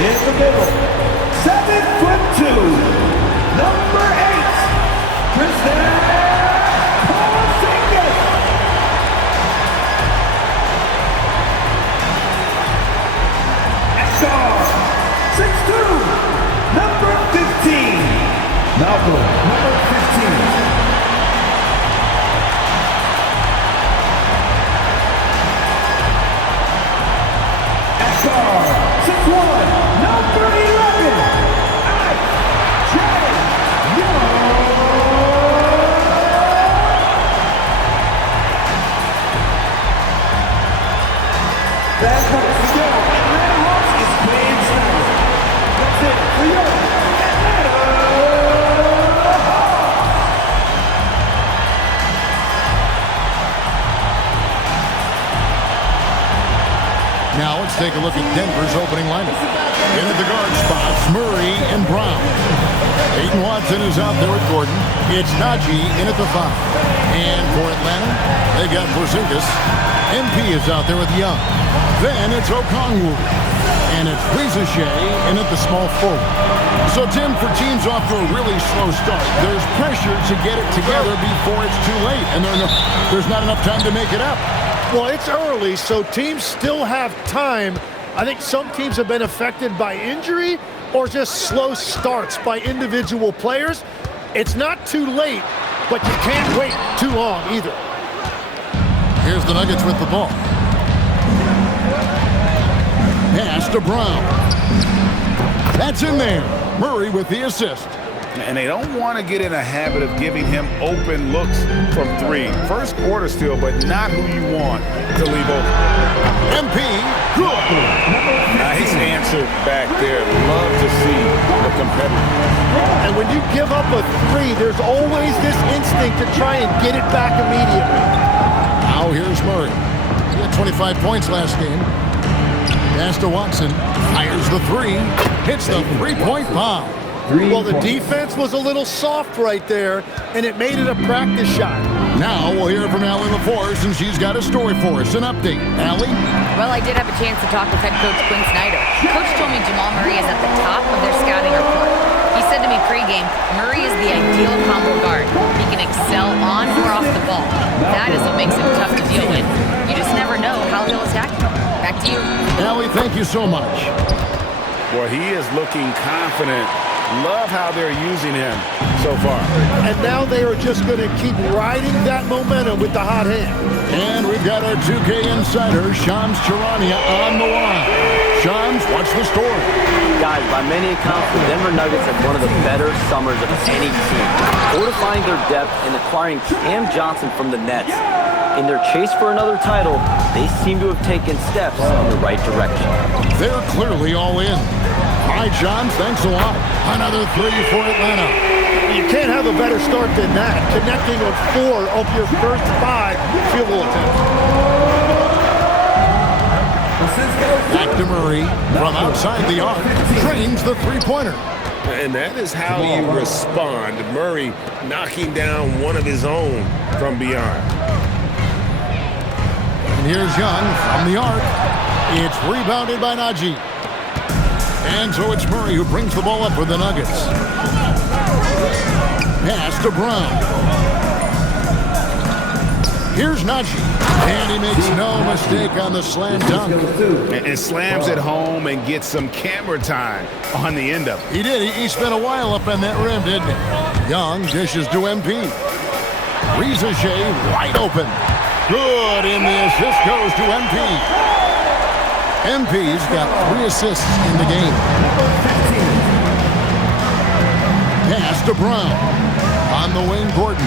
In the middle, 7'2", number 8, Christian Porzingis. At guard, 6'2", number 15, Malcolm, number 15. At guard, 6'1", number 11, I.J. Young. That comes to Young. Atlanta Hawks is playing style. That's it for Young. Atlanta Hawks. Now let's take a look at Denver's opening lineup. In at the guard spots, Murray and Brown. Peyton Watson is out there with Gordon. It's Najee in at the 5. And for Atlanta, they've got Porzingis. MP is out there with Young. Then it's Okongwu. And it's Leauge in at the small forward. So, Tim, for teams off to a really slow start, there's pressure to get it together before it's too late. And there's not enough time to make it up. Well, it's early, so teams still have time. I think some teams have been affected by injury or just slow starts by individual players. It's not too late, but you can't wait too long either. Here's the Nuggets with the ball. Pass to Brown. That's in there. Murray with the assist. And they don't want to get in a habit of giving him open looks from 3. First quarter still, but not who you want to leave open. MP, good. Nice answer back there. Love to see the competitor. And when you give up a 3, there's always this instinct to try and get it back immediately. Now here's Murray. He had 25 points last game. Pass to Watson. Fires the 3. Hits the three-point bomb. Well, the defense was a little soft right there, and it made it a practice shot. Now we'll hear from Allie LaForce, and she's got a story for us. An update. Allie? Well, I did have a chance to talk with head coach Quinn Snyder. Coach told me Jamal Murray is at the top of their scouting report. He said to me pregame, Murray is the ideal combo guard. He can excel on or off the ball. That is what makes him tough to deal with. You just never know how he'll attack you. Back to you. Allie, thank you so much. Boy, he is looking confident. Love how they're using him so far. And now they are just going to keep riding that momentum with the hot hand. And we've got our 2K insider, Shams Charania, on the line. Shams, what's the story? Guys, by many accounts, the Denver Nuggets have one of the better summers of any team. Fortifying their depth and acquiring Cam Johnson from the Nets. In their chase for another title, they seem to have taken steps in the right direction. They're clearly all in. All right, John, thanks a lot. Another 3 for Atlanta. You can't have a better start than that, connecting on 4 of your first 5 field goal attempts. Back to Murray from outside the arc. Drains the three-pointer. And that is how you respond. Murray knocking down one of his own from beyond. And here's Young from the arc. It's rebounded by Najee. And so it's Murray who brings the ball up for the Nuggets. Pass to Brown. Here's Najee. And he makes no mistake on the slam dunk. And slams it home and gets some camera time on the end of it. He did. He spent a while up on that rim, didn't he? Young dishes to MP. Leauge wide open. Good, and the assist goes to MP. MP's got 3 assists in the game. Pass to Brown. On the wing, Gordon.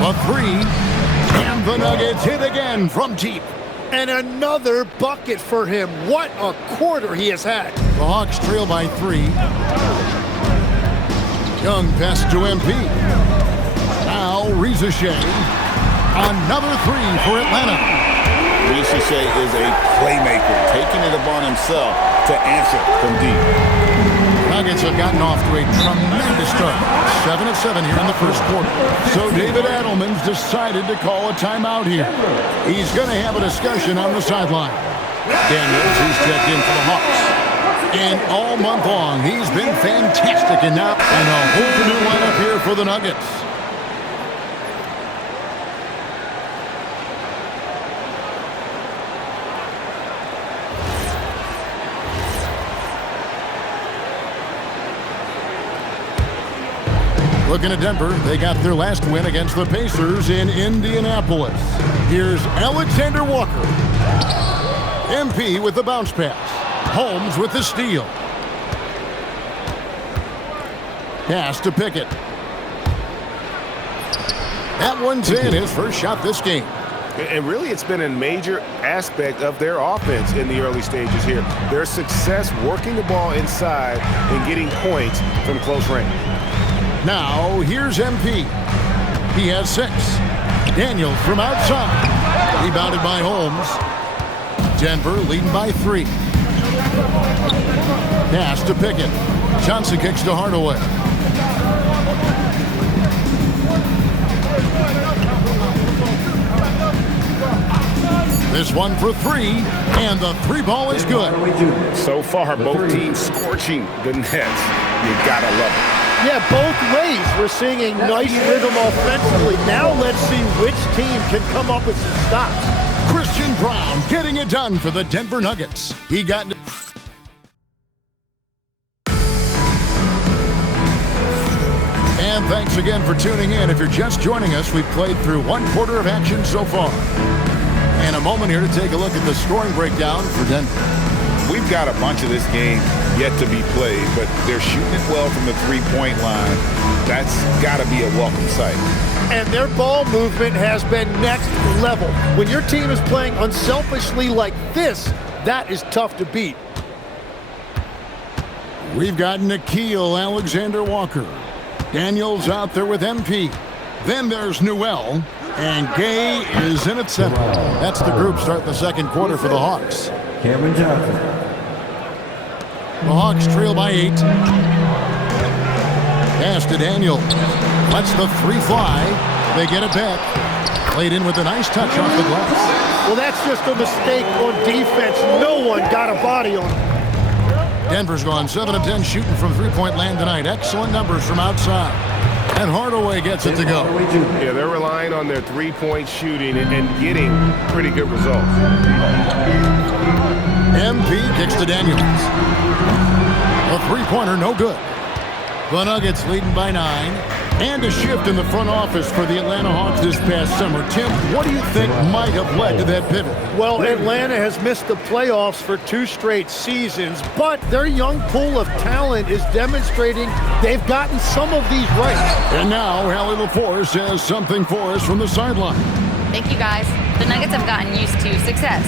A 3. And the Nuggets hit again from deep. And another bucket for him. What a quarter he has had. The Hawks trail by 3. Young passes to MP. Now Rizachet. Another three for Atlanta. Rizachet is a playmaker, taking it upon himself to answer from deep. Nuggets have gotten off to a tremendous start. 7 of 7 here in the first quarter. So David Adelman's decided to call a timeout here. He's going to have a discussion on the sideline. Daniels, he's checked in for the Hawks. And all month long, he's been fantastic. And now, and a whole new lineup here for the Nuggets. Looking at Denver, they got their last win against the Pacers in Indianapolis. Here's Alexander Walker. MP with the bounce pass. Holmes with the steal. Pass to Pickett. That one's in, his first shot this game. And really, it's been a major aspect of their offense in the early stages here. Their success working the ball inside and getting points from close range. Now, here's MP. He has 6. Daniels from outside. Rebounded by Holmes. Denver leading by 3. Pass to Pickett. Johnson kicks to Hardaway. This one for 3, and the 3 ball is good. So far, both teams scorching the nets. You gotta love it. Yeah, both ways. We're seeing a nice rhythm offensively. Now let's see which team can come up with some stops. Christian Brown getting it done for the Denver Nuggets. He got... And thanks again for tuning in. If you're just joining us, we've played through 1 quarter of action so far. And a moment here to take a look at the scoring breakdown for Denver. We've got a bunch of this game yet to be played, but they're shooting it well from the three-point line. That's got to be a welcome sight. And their ball movement has been next level. When your team is playing unselfishly like this, that is tough to beat. We've got Nickeil Alexander-Walker. Daniels out there with MP. Then there's Newell. And Gay is in at center. That's the group start the second quarter for the Hawks. Cameron Johnson. The Hawks trail by 8. Pass to Daniel. Lets the 3 fly. They get it back. Played in with a nice touch off the glass. Well, that's just a mistake on defense. No one got a body on him. Denver's gone 7 of 10 shooting from three-point land tonight. Excellent numbers from outside. And Hardaway gets it to go. Yeah, they're relying on their three-point shooting and getting pretty good results. MP kicks to Daniels. A three-pointer, no good. The Nuggets leading by 9. And a shift in the front office for the Atlanta Hawks this past summer. Tim, what do you think might have led to that pivot? Well, Atlanta has missed the playoffs for 2 straight seasons, but their young pool of talent is demonstrating they've gotten some of these right. And now, Hallie LaForce has something for us from the sideline. Thank you, guys. The Nuggets have gotten used to success.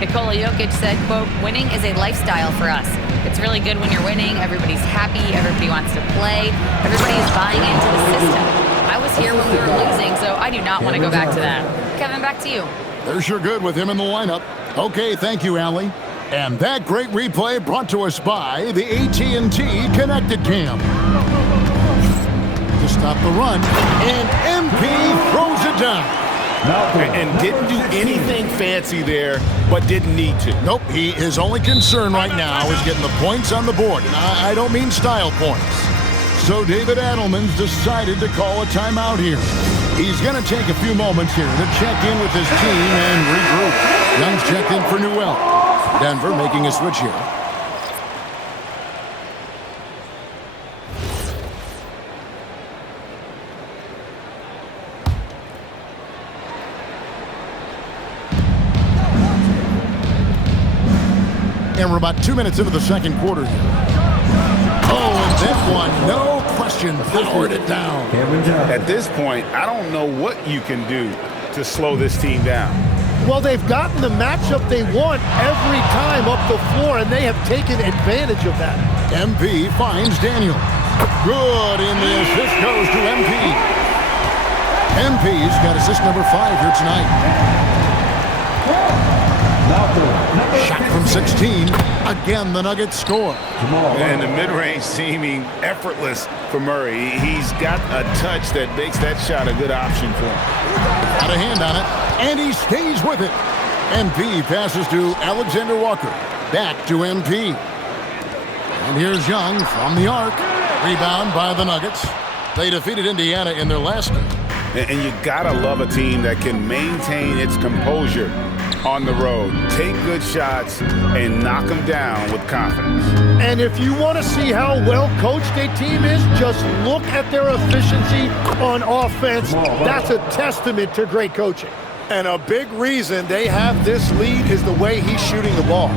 Nikola Jokic said, quote, "Winning is a lifestyle for us. It's really good when you're winning. Everybody's happy. Everybody wants to play. Everybody is buying into the system. I was here when we were losing, so I do not want to go back to that." Kevin, back to you. They're sure good with him in the lineup. Okay, thank you, Allie. And that great replay brought to us by the AT&T Connected Cam. To stop the run, and MP throws it down. And didn't do anything fancy there, but didn't need to. Nope, his only concern right now is getting the points on the board. And I don't mean style points. So David Adelman's decided to call a timeout here. He's going to take a few moments here to check in with his team and regroup. Young's checked in for Newell. Denver making a switch here. And we're about 2 minutes into the second quarter here. Oh, and that one, no question, powered it down. At this point, I don't know what you can do to slow this team down. Well, they've gotten the matchup they want every time up the floor, and they have taken advantage of that. MP finds Daniel. Good, and the assist goes to MP. MP's got assist number 5 here tonight. Shot from 16. Again, the Nuggets score. And the mid-range seeming effortless for Murray. He's got a touch that makes that shot a good option for him. Got a hand on it, and he stays with it. MP passes to Alexander Walker. Back to MP. And here's Young from the arc. Rebound by the Nuggets. They defeated Indiana in their last game. And you gotta love a team that can maintain its composure on the road, take good shots, and knock them down with confidence. And if you want to see how well coached a team is, just look at their efficiency on offense. That's a testament to great coaching. And a big reason they have this lead is the way he's shooting the ball.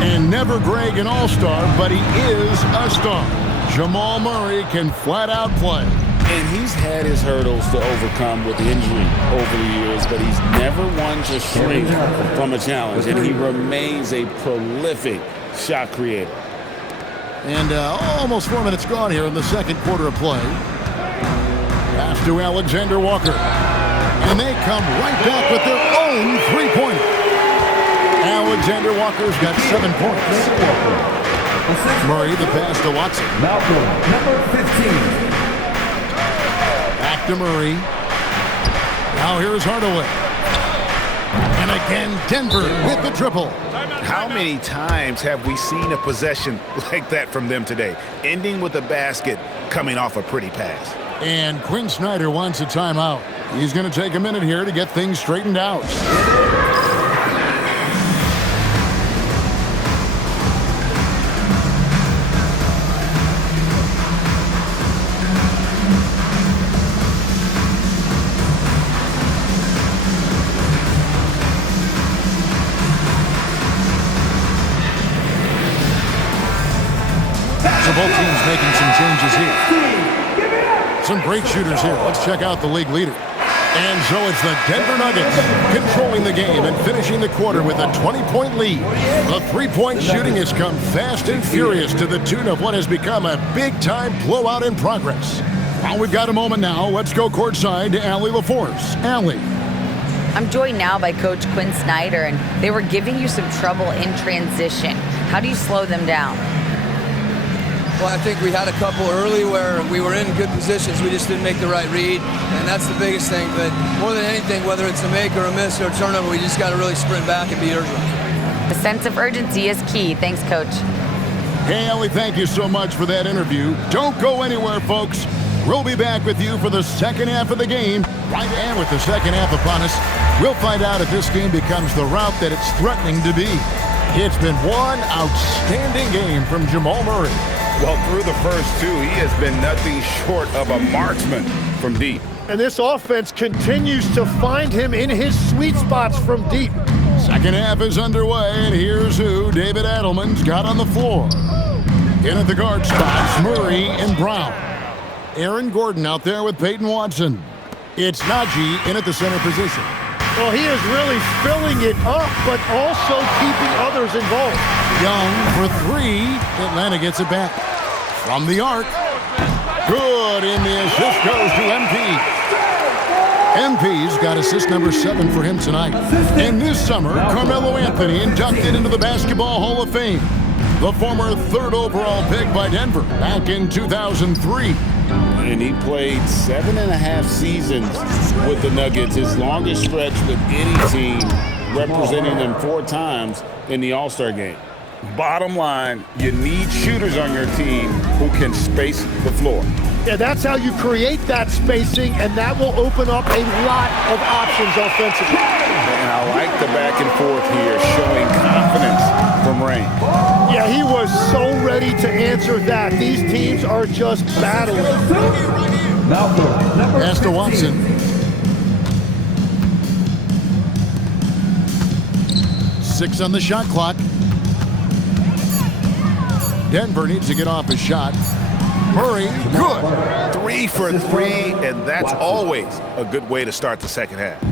And never Greg an all-star, but he is a star. Jamal Murray can flat out play. And he's had his hurdles to overcome with injury over the years, but he's never one to shrink from a challenge, and he remains a prolific shot creator. And almost 4 minutes gone here in the second quarter of play. Pass to Alexander Walker. And they come right back with their own three-pointer. Alexander Walker's got 7 points. Murray, the pass to Watson. Malcolm, number 15. Back to Murray. Now here's Hardaway. And again, Denver with the triple. How many times have we seen a possession like that from them today? Ending with a basket, coming off a pretty pass. And Quinn Snyder wants a timeout. He's going to take a minute here to get things straightened out. So both teams making some changes here. Some great shooters here. Let's check out the league leader. And so it's the Denver Nuggets controlling the game and finishing the quarter with a 20-point lead. The three-point shooting has come fast and furious to the tune of what has become a big-time blowout in progress. Well, we've got a moment now. Let's go courtside to Allie LaForce. Allie. I'm joined now by Coach Quinn Snyder, and they were giving you some trouble in transition. How do you slow them down? Well, I think we had a couple early where we were in good positions. We just didn't make the right read, and that's the biggest thing. But more than anything, whether it's a make or a miss or a turnover, we just got to really sprint back and be urgent. The sense of urgency is key. Thanks, Coach. Hey, Ellie, thank you so much for that interview. Don't go anywhere, folks. We'll be back with you for the second half of the game. Right, and with the second half upon us, we'll find out if this game becomes the route that it's threatening to be. It's been one outstanding game from Jamal Murray. Well, through the first two, he has been nothing short of a marksman from deep. And this offense continues to find him in his sweet spots from deep. Second half is underway, and here's who David Adelman's got on the floor. In at the guard spots, Murray and Brown. Aaron Gordon out there with Peyton Watson. It's Najee in at the center position. Well, he is really filling it up, but also keeping others involved. Young for three. Atlanta gets it back. From the arc. Good, and the assist goes to MP. MP's got assist number 7 for him tonight. And this summer, Carmelo Anthony inducted into the Basketball Hall of Fame. The former 3rd overall pick by Denver back in 2003. And he played 7.5 seasons with the Nuggets, his longest stretch with any team, representing them 4 times in the All-Star game. Bottom line, you need shooters on your team who can space the floor. Yeah, that's how you create that spacing, and that will open up a lot of options offensively. And I like the back and forth here, showing confidence from Rain. Yeah, he was so ready to answer that. These teams are just battling. Pass to Watson. Six on the shot clock. Denver needs to get off his shot. Murray, good. 3 for 3, and that's always a good way to start the second half.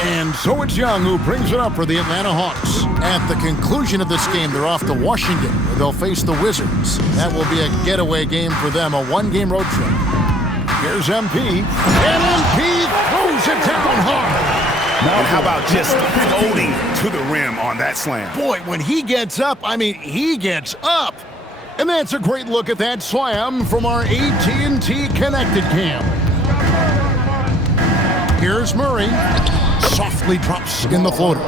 And so it's Young who brings it up for the Atlanta Hawks. At the conclusion of this game, they're off to Washington, where they'll face the Wizards. That will be a getaway game for them, a one-game road trip. Here's MP, and MP throws it down hard. And how about just floating to the rim on that slam? Boy, when he gets up, I mean, he gets up. And that's a great look at that slam from our AT&T Connected Cam. Here's Murray. Softly drops in the floater.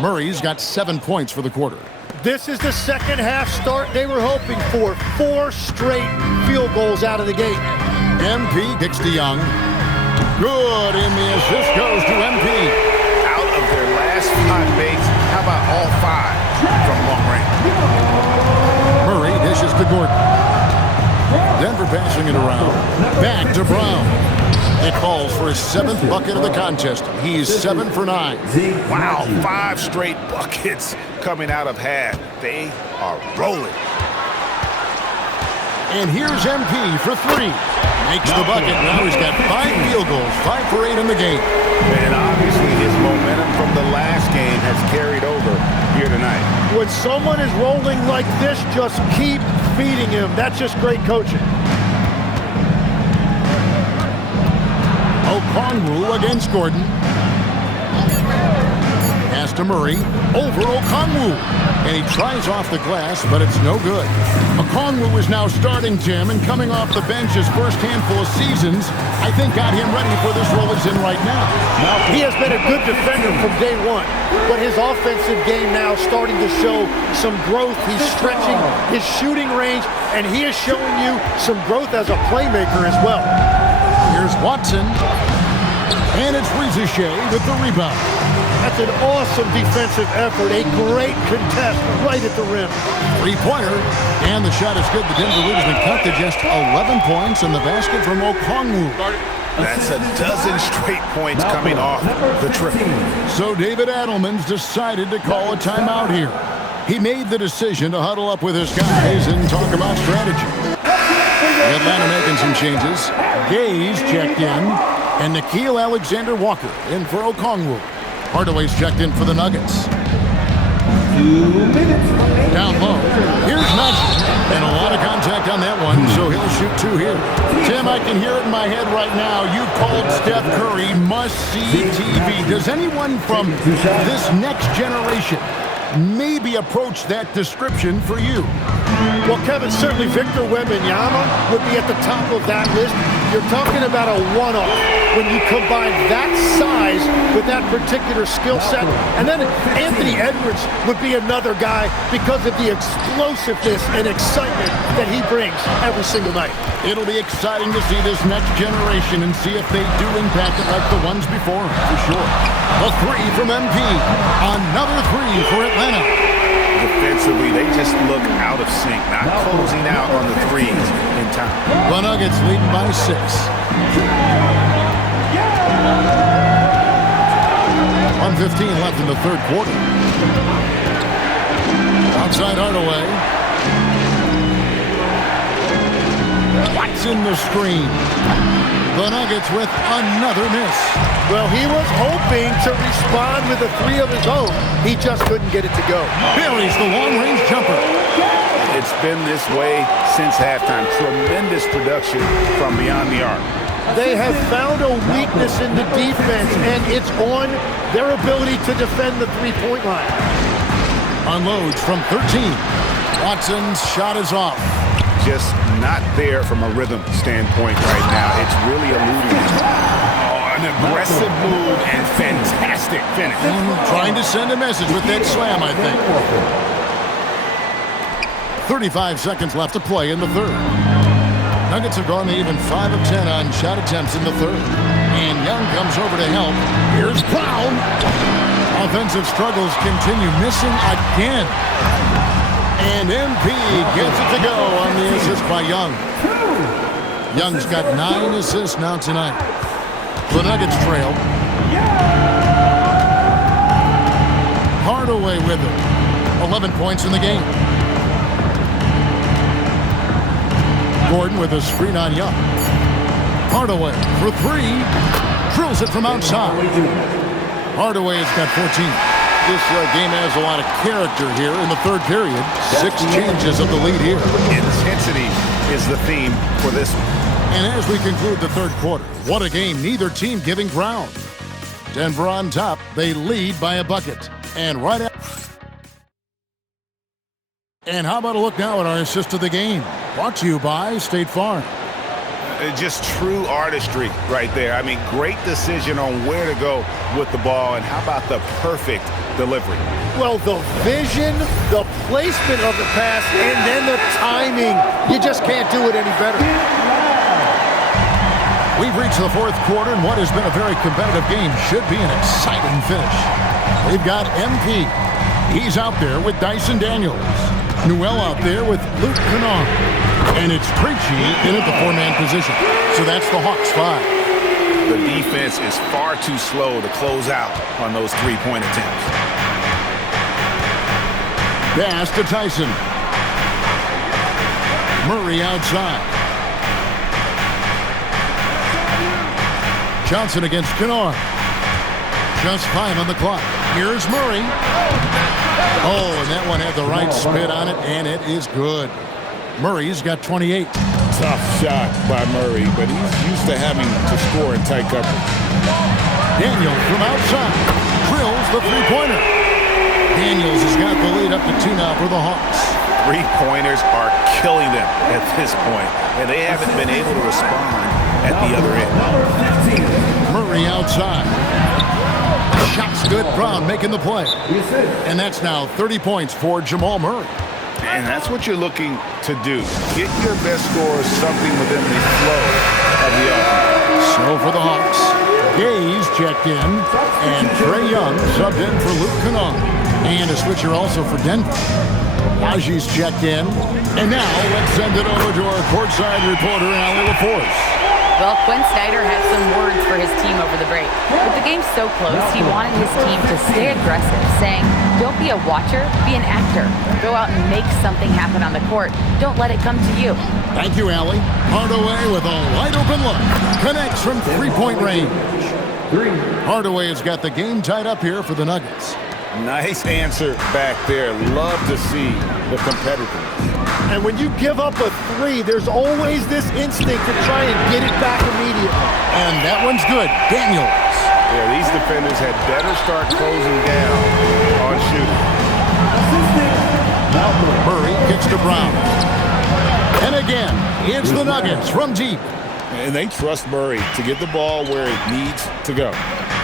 Murray's got 7 points for the quarter. This is the second half start they were hoping for. 4 straight field goals out of the gate. MP kicks to Young. Good, and the assist goes to MP. Out of their last 5 makes, how about all 5 from long range? Murray dishes to Gordon. Denver passing it around. Back to Brown. It calls for his 7th bucket of the contest. He's 7 for 9. Wow, 5 straight buckets coming out of half. They are rolling. And here's MP for 3. Makes the bucket. Now he's got 5 field goals, 5 for 8 in the game. And obviously his momentum from the last game has carried over here tonight. When someone is rolling like this, just keep feeding him. That's just great coaching. Okongwu against Gordon. Pass to Murray. Over Okongwu. And he tries off the glass, but it's no good. Okongwu is now starting, Jim, and coming off the bench his first handful of seasons, I think got him ready for this role he's in right now. He has been a good defender from day one, but his offensive game now starting to show some growth. He's stretching his shooting range, and he is showing you some growth as a playmaker as well. Here's Watson. And it's Riziche with the rebound. That's an awesome defensive effort. A great contest right at the rim. 3-pointer. And the shot is good. The Denver lead has been cut to just 11 points, and the basket from Okongwu. That's a dozen straight points coming off the triple. So David Adelman's decided to call a timeout here. He made the decision to huddle up with his guys and talk about strategy. Atlanta making some changes. Gaze checked in, and Nickeil Alexander-Walker in for Okongwu. Hardaway's checked in for the Nuggets. 2 minutes. Down low. Here's Magic. And a lot of contact on that one, so he'll shoot 2 here. Tim, I can hear it in my head right now. You called Steph Curry must-see TV. Does anyone from this next generation maybe approach that description for you? Well, Kevin, certainly Victor Wembanyama would be at the top of that list. You're talking about a one-off when you combine that size with that particular skill set. And then Anthony Edwards would be another guy because of the explosiveness and excitement that he brings every single night. It'll be exciting to see this next generation and see if they do impact it like the ones before, for sure. A 3 from MP. Another 3 for Atlanta. Defensively, they just look out of sync, not closing out on the threes in time. The Nuggets leading by 6. 1:15 left in the third quarter. Outside Hardaway. Watson the screen. The Nuggets with another miss. Well, he was hoping to respond with a 3 of his own. He just couldn't get it to go. Buries the long-range jumper. It's been this way since halftime. Tremendous production from beyond the arc. They have found a weakness in the defense, and it's on their ability to defend the three-point line. Unloads from 13. Watson's shot is off. Just not there from a rhythm standpoint right now. It's really eluding him. Oh, an aggressive move and fantastic finish. Trying to send a message with that slam, I think. 35 seconds left to play in the third. Nuggets have gone to even 5 of 10 on shot attempts in the third. And Young comes over to help. Here's Brown. Offensive struggles continue, missing again. And MP gets it to go on the assist by Young. Young's got 9 assists now tonight. The Nuggets trail. Hardaway with it. 11 points in the game. Gordon with a screen on Young. Hardaway for 3. Drills it from outside. Hardaway has got 14. This game has a lot of character here in the third period. 6 changes of the lead here. Intensity is the theme for this one. And as we conclude the third quarter, what a game, neither team giving ground. Denver on top, they lead by a bucket. And right after. And how about a look now at our assist of the game? Brought to you by State Farm. Just true artistry right there. I mean, great decision on where to go with the ball, and how about the perfect delivery? Well, the vision, the placement of the pass, and then the timing. You just can't do it any better. We've reached the fourth quarter, and what has been a very competitive game should be an exciting finish. They've got MP. He's out there with Dyson Daniels. Newell out there with Luke Kennard. And it's Preachy in at the 4-man position. So that's the Hawks 5. The defense is far too slow to close out on those three-point attempts. Pass to Tyson. Murray outside. Johnson against Kennard. Just 5 on the clock. Here's Murray. Oh, and that one had the right spin on it, and it is good. Murray's got 28. Tough shot by Murray, but he's used to having to score in tight coverage. Daniels from outside. Drills the three-pointer. Daniels has got the lead up to 2 now for the Hawks. Three-pointers are killing them at this point, and they haven't been able to respond at the other end. Murray outside. Shot's good. Brown making the play. And that's now 30 points for Jamal Murray. And that's what you're looking to do. Get your best scorers something within the flow of the offense. So for the Hawks, Gaze checked in, and Trae Young subbed in for Luke Kennard. And a switcher also for Denver. Najee's checked in. And now let's send it over to our courtside reporter, Allie LaForce. Well, Quinn Snyder had some words for his team over the break. With the game so close, he wanted his team to stay aggressive, saying, don't be a watcher, be an actor. Go out and make something happen on the court. Don't let it come to you. Thank you, Allie. Hardaway with a wide-open look. Connects from three-point range. Hardaway has got the game tied up here for the Nuggets. Nice answer back there. Love to see the competitiveness. And when you give up a 3, there's always this instinct to try and get it back immediately. And that one's good. Daniels. Yeah, these defenders had better start closing down on shooting. Murray kicks to Brown. And again, it's the Nuggets from deep. And they trust Murray to get the ball where it needs to go.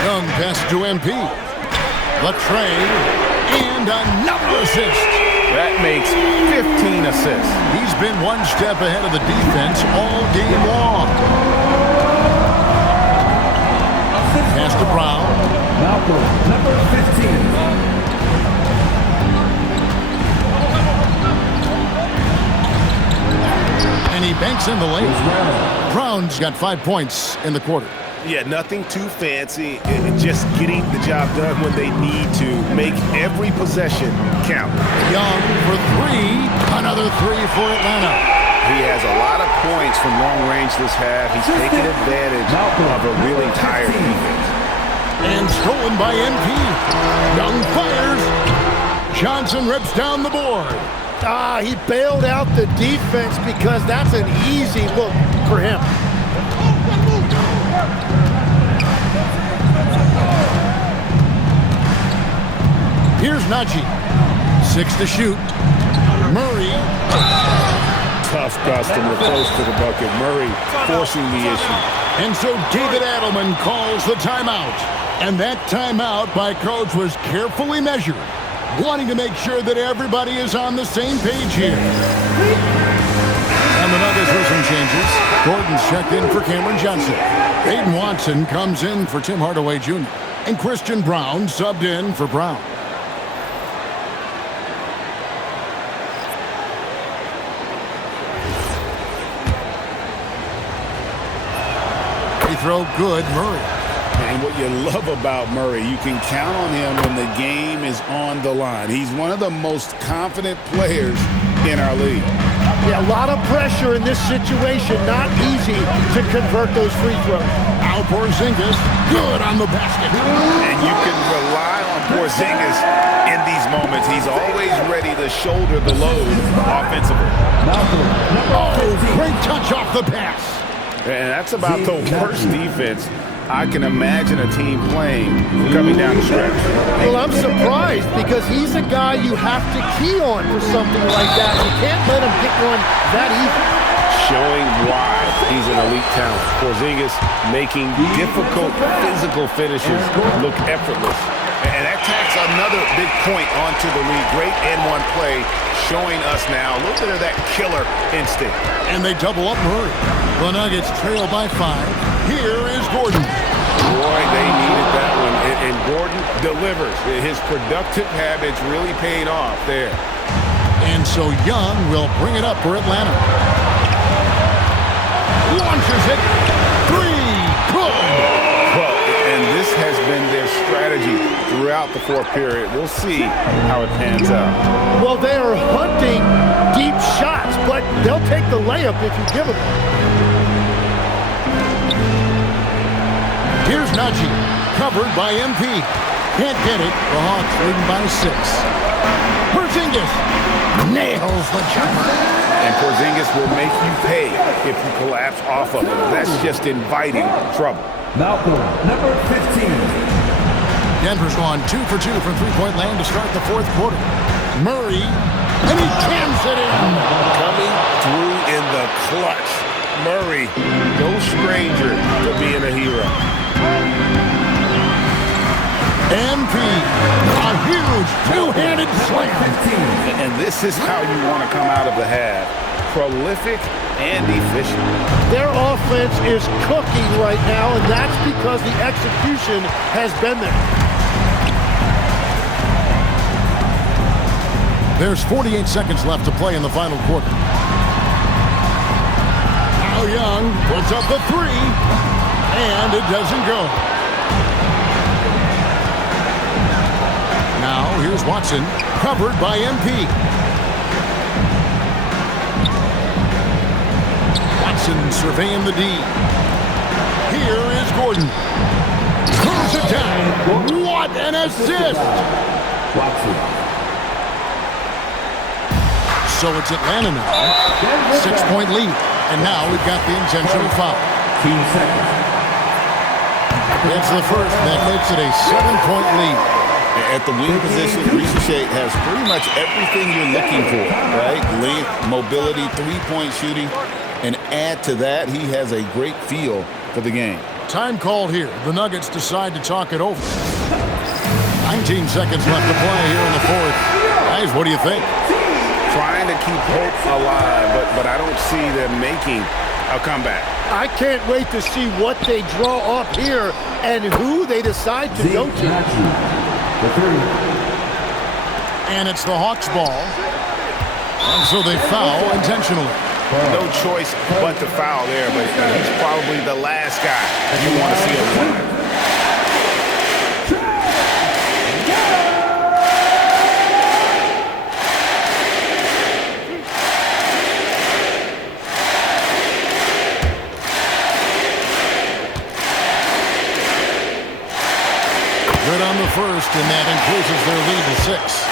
Young pass to MP. Latrey. And another assist. That makes 15 assists. He's been one step ahead of the defense all game long. Pass to Brown. Number 15. And he banks in the lane. Brown's got 5 points in the quarter. Yeah, nothing too fancy. Just getting the job done when they need to. Make every possession count. Young for 3. Another 3 for Atlanta. He has a lot of points from long range this half. He's taking advantage of a really tired defense. And stolen by MP. Young fires. Johnson rips down the board. He bailed out the defense because that's an easy look for him. Here's Najee. 6 to shoot. Murray. Tough customer close to the bucket. Murray forcing the issue. And so David Adelman calls the timeout. And that timeout by coach was carefully measured, wanting to make sure that everybody is on the same page here. And the Nuggets with some changes. Gordon's checked in for Cameron Johnson. Aiden Watson comes in for Tim Hardaway Jr. And Christian Brown subbed in for Brown. Free throw good, Murray. And what you love about Murray, you can count on him when the game is on the line. He's one of the most confident players in our league. Yeah, a lot of pressure in this situation. Not easy to convert those free throws. Now Porzingis, good on the basket. And you can rely on Porzingis in these moments. He's always ready to shoulder the load offensively. Oh, great touch off the pass. And that's about the worst defense I can imagine a team playing coming down the stretch. Well, I'm surprised because he's a guy you have to key on for something like that. You can't let him get one that easy. Showing why he's an elite talent. Porzingis making difficult physical finishes look effortless. And that tacks another big point onto the lead. Great N1 play showing us now a little bit of that killer instinct. And they double up Murray. The Nuggets trail by 5. Here is Gordon. Boy, they needed that one. And Gordon delivers. His productive habits really paid off there. And so Young will bring it up for Atlanta. Launches it. 3. Good. Well, and this has been their strategy throughout the fourth period. We'll see how it pans out. Well, they are hunting deep shots, but they'll take the layup if you give them. Here's Najee, covered by MP. Can't get it. The Hawks leading by 6. Porzingis nails the jumper. And Porzingis will make you pay if you collapse off of it. That's just inviting trouble. Malcolm, number 15. Denver's gone 2 for 2 from three-point land to start the fourth quarter. Murray, and he jams it in. Coming through in the clutch. Murray, no stranger to being a hero. MP, a huge two-handed slam. And this is how you want to come out of the half. Prolific and efficient. Their offense is cooking right now, and that's because the execution has been there. There's 48 seconds left to play in the final quarter. Now Young puts up the 3, and it doesn't go. Now here's Watson, covered by MP. Watson surveying the D. Here is Gordon. Throws it down. What an assist! So it's Atlanta now. 6-point lead. And now we've got the intentional foul. 2 seconds. It's the first. That makes it a 7-point lead. At the wing position, Ricochet has pretty much everything you're looking for, right? Length, mobility, three-point shooting. And add to that, he has a great feel for the game. Time called here. The Nuggets decide to talk it over. 19 seconds left to play here in the fourth. Guys, what do you think? Trying to keep hope alive, but I don't see them making a comeback. I can't wait to see what they draw up here and who they decide to go to. And it's the Hawks' ball. And so they foul intentionally. No choice but to foul there, but he's probably the last guy you want to see on the line. Good on the first, and that increases their lead to 6.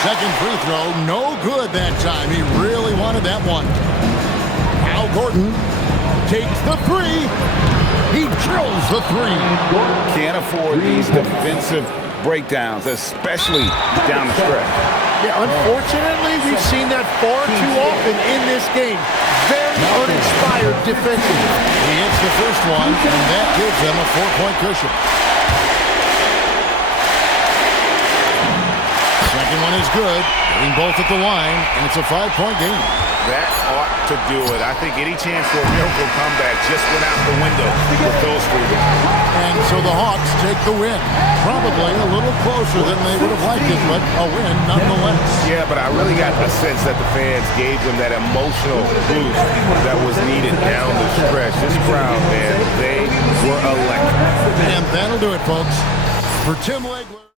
Second free throw, no good that time. He really wanted that one. Al Gordon takes the 3. He drills the 3. Can't afford these defensive breakdowns, especially down the stretch. Yeah, unfortunately, we've seen that far too often in this game. Very uninspired defensively. He hits the first one, and that gives them a 4-point cushion. Second one is good, getting both at the line, and it's a 5-point game. That ought to do it. I think any chance for a miracle comeback just went out the window with those 3 guys. And so the Hawks take the win. Probably a little closer than they would have liked it, but a win nonetheless. Yeah, but I really got the sense that the fans gave them that emotional boost that was needed down the stretch. This crowd, man, they were electric. And that'll do it, folks. For Tim Legler.